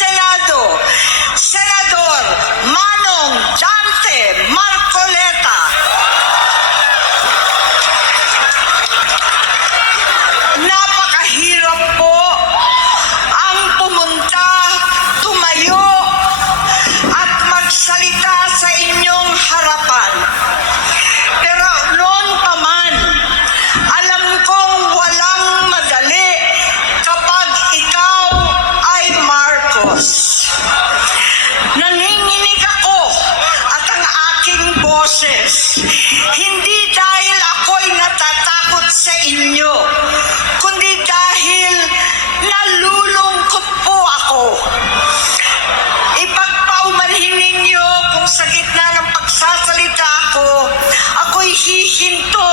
Senado, Senador Manong Dante Marcoleta. Napakahirap po ang pumunta, tumayo, at magsalita sa inyong harapan. Pero noon pa man, alam kong walang madali kapag ikaw ay Marcos. Nanginginig ako at ang aking boses, hindi dahil ako'y natatakot sa inyo, kundi dahil nalulungkot po ako. Ipagpaumanhin ninyo kung sa gitna ng pagsasalita ko, ako'y hihinto,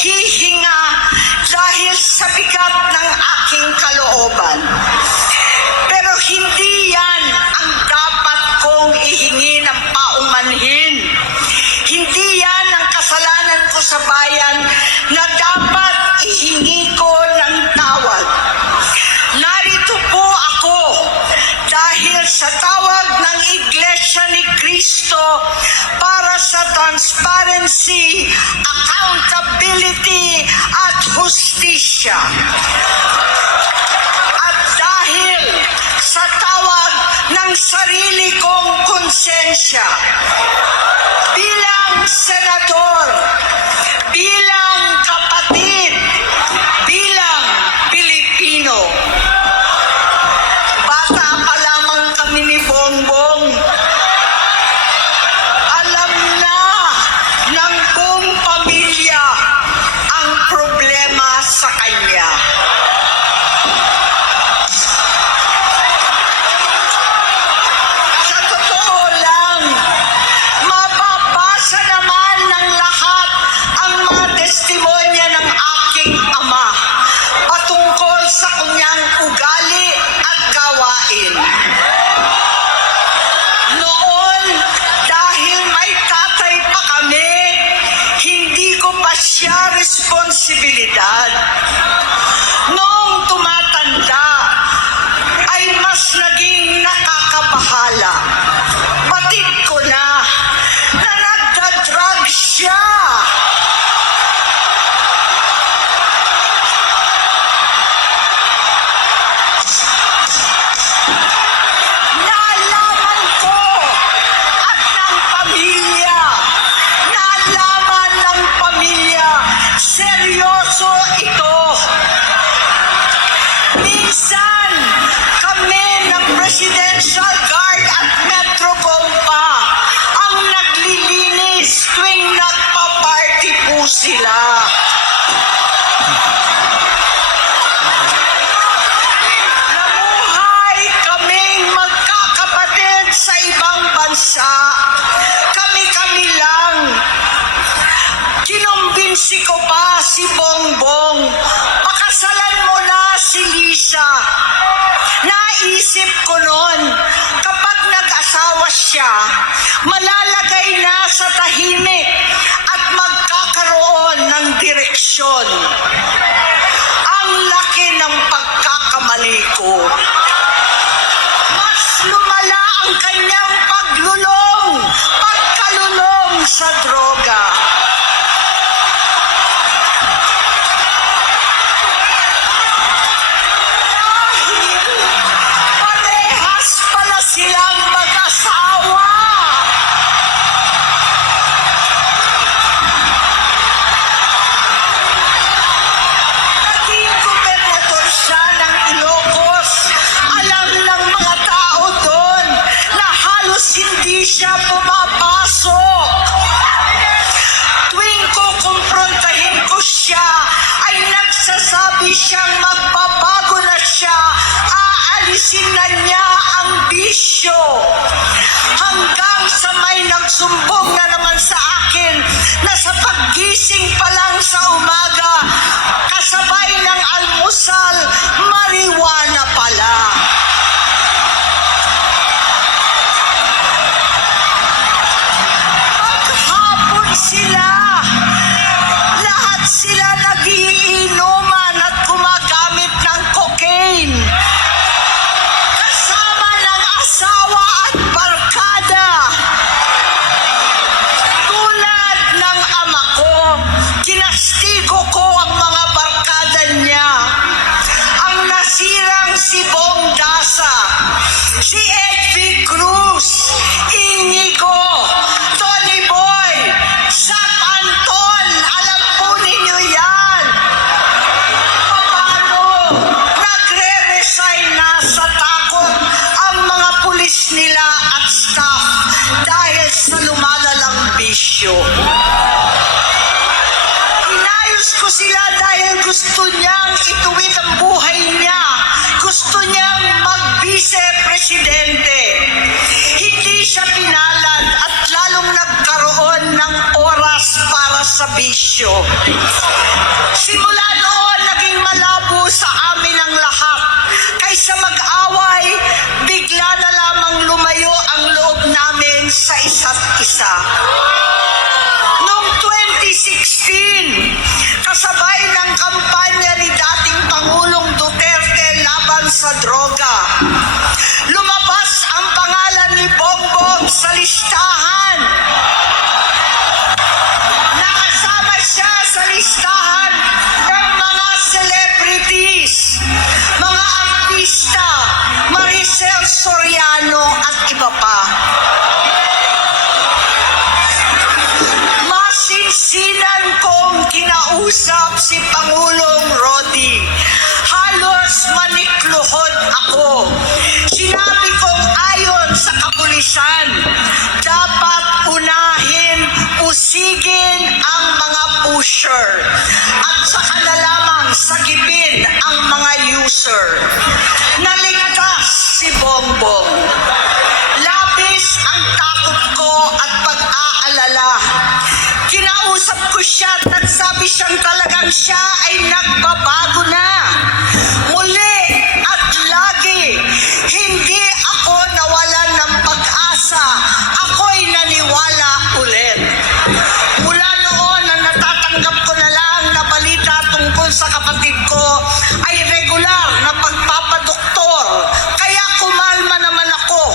hihinga dahil sa bigat ng aking kalooban. Pero hindi yan ang dapat kong ihingi ng paumanhin. Hindi yan ang kasalanan ko sa bayan na dapat ihingi ko ng tawad. Narito po ako dahil sa tawag ng Iglesia ni Cristo para sa transparency, accountability at hustisya. At dahil sa tawag ng sarili kong konsensya, bilang senador, bilang kapatid, bilang Pilipino. Bata pa lamang kami ni Bongbong. Alam na ng buong pamilya ang problema sa kanya. Sa totoo lang, mababasa naman ng lahat ang mga testimonya ng aking ama patungkol sa kanyang ugali at gawain. Noon, dahil may tatay pa kami, hindi ko pa siya responsibilidad. Noong tumatanda, ay mas naging nakakabahala. Batid ko na nagda-drug siya. Nalaman ko at ng pamilya, nalaman ng pamilya, seryoso ito. Minsan, kami ng Presidential Guard at Metrocom pa ang naglilinis tuwing nagpa-party po sila. Nabuhay kaming magkakapatid sa ibang bansa. Kami-kami lang. Kinumbinsi ko pa si Bongbong, pakasalan mo na si Lisa. Naisip ko noon, kapag nag-asawa siya, malalagay na sa tahimik at magkakaroon ng direksyon. Ang laki ng pagkakamali ko. Mas lumala ang kanyang pagkalulong sa droga. Parehas pala silang mag-asawa. Naging gobernador siya ng Ilocos. Alam ng mga tao doon na halos hindi siya pumapasok. Tuwing kukumprontahin ko siya, ay nagsasabi siyang magbabago na siya, aalisin na niya ang bisyo. Hanggang sa may nagsumbong na naman sa akin na sa paggising pa lang sa umaga, kasabay ng almusal, marijuana pala. Maghapon sila, lahat sila nagiinuman at gumagamit ng cocaine. Kasama ng bisyo. Inayos ko sila dahil gusto niyang ituwid ang buhay niya. Gusto niyang mag-vice-presidente. Hindi siya pinalad at lalong nagkaroon ng oras para sa bisyo. Simula noon, naging malabo sa amin ang lahat. Kaysa mag-away, bigla na lamang lumayo ang loob namin sa isa't isa. Noong 2016, kasabay ng kampanya ni dating Pangulong Duterte laban sa droga, lumabas ang pangalan ni Bongbong sa listahan. Nakasama siya sa listahan ng mga celebrities, mga artista, Maricel Soriano at iba pa. Masinsinan kong kinausap si Pangulong Rodi. Halos manikluhod ako. Sinabi kong ayon sa kapulisan, dapat unahin, usigin ang mga pusher at saka na lamang sagipin ang mga user. Naligtas si Bongbong. Labis ang takot ko at pag-aalala. Kinausap ko siya at nagsabi siyang talagang siya ay nagbabago na. Muli at lagi, hindi ako nawalan ng pag-asa. Ako'y naniwala ulit. Mula noon na natatanggap ko na lang na balita tungkol sa kapatid ko ay regular na pagpapadoktor. Kaya kumalma naman ako.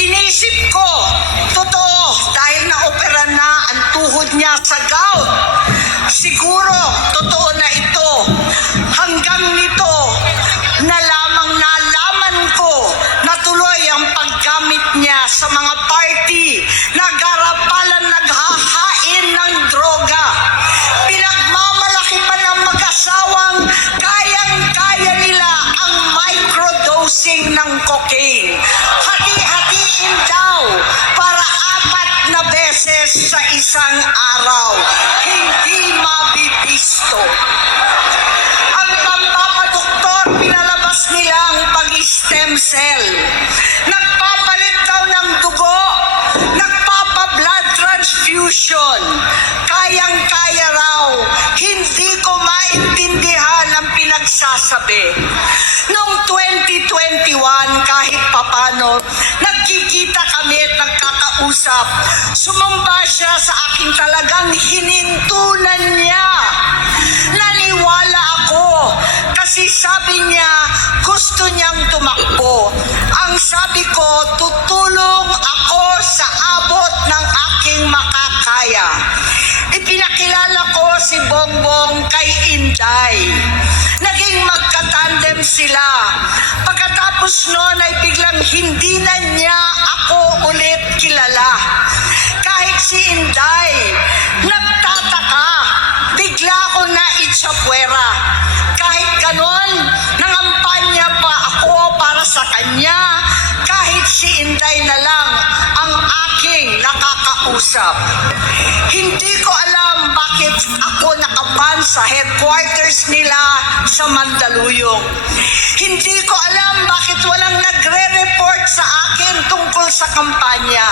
Inisip ko, totoo, dahil na-opera na ang tuhod niya sa gout. Siguro, totoo na ito. Hanggang nito, na lamang nalaman ko na tuloy ang paggamit niya sa mga party, nagarapalan, naghahain ng droga. Pinagmamalaki pa ng mag-asawang kayang-kaya nila ang microdosing ng cocaine. Hati-hatiin daw para 4 na beses sa isang araw. Hindi mabibisto. Ang pampapadoktor, pinalabas nilang pag-stem cell. Nagpapalit daw ng dugo. Nagpapa-blood transfusion. Kayang-kaya raw. Hindi ko maintindihan ang pinagsasabi. Noong 2021, kahit papano, nagkikita kami at nagkakausap. Sumamba siya sa akin, talagang hinintunan niya. Naniwala ako kasi sabi niya gusto niyang tumakbo. Ang sabi ko, tutulong ako sa abot ng aking makakaya. Ipinakilala ko si Bongbong kay Inday. Naging magkatandem sila. Pagkatapos noon ay biglang hindi na niya ako ulit kilala. Kahit si Inday, nagtataka. Bigla ko na itsapwera. Kahit ganon, nangampanya pa ako para sa kanya. Kahit si Inday na lang ang aking nakakausap. Hindi ko alam bakit ako nakaban sa headquarters nila sa Mandaluyong. Hindi ko alam bakit walang nagre-report sa akin tungkol sa kampanya.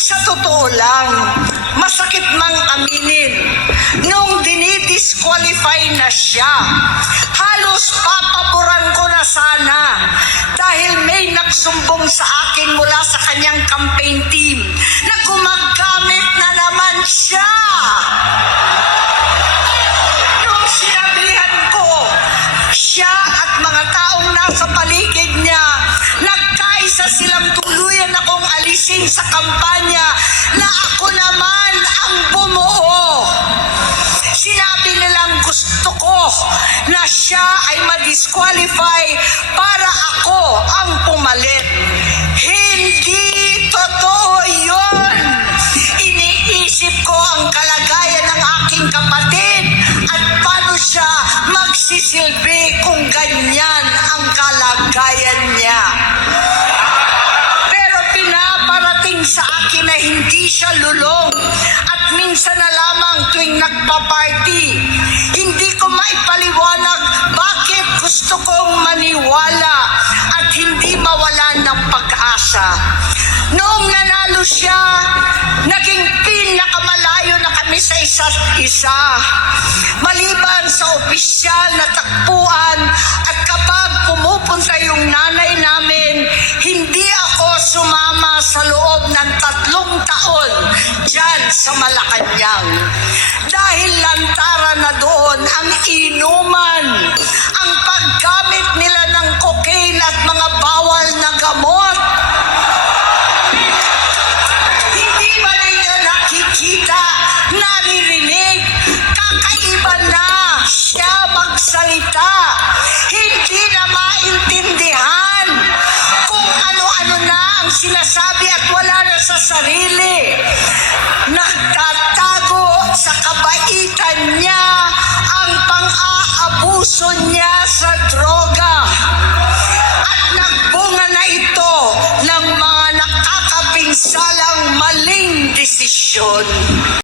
Sa totoo lang, masakit mang aminin, nung dinidisqualify na siya, halos papaboran ko na sana dahil may nagsumbong sa akin mula sa kanyang campaign team na gumagamit na naman siya. Nung sinabihan ko, siya at mga taong nasa paligid niya, nagkaisa silang tuluyan akong alisin sa kampanya na ako naman ang bumuo. Sinabi nilang gusto ko na siya ay ma-disqualify para ako ang pumalit. Hindi totoo yun. Iniisip ko ang kalagayan ng aking kapatid at paano siya magsisilbi kung ganyan ang kalagayan niya. Pero pinaparating sa akin na hindi siya lulong at party. Hindi ko maipaliwanag bakit gusto kong maniwala at hindi mawalan ng pag-asa. Noong nanalo siya, naging pinakamalayo na kami sa isa't isa. Maliban sa opisyal na takbuhan at kapag pumupunta yung nanay namin, hindi ako sumama sa loob ng 3 taon dyan sa Malacanang. Dahil lantaran na doon ang inuman, ang paggamit nila ng cocaine at mga bawal na gamot. Hindi ba ninyo nakikita, naririnig, kakaiba na siya magsalita. Hindi na maintindihan kung ano-ano na ang sinasabi at wala na sa sarili. Nagtatago sa kabaitan niya ang pang-aabuso niya sa droga. At nagbunga na ito ng mga nakakapinsalang maling desisyon.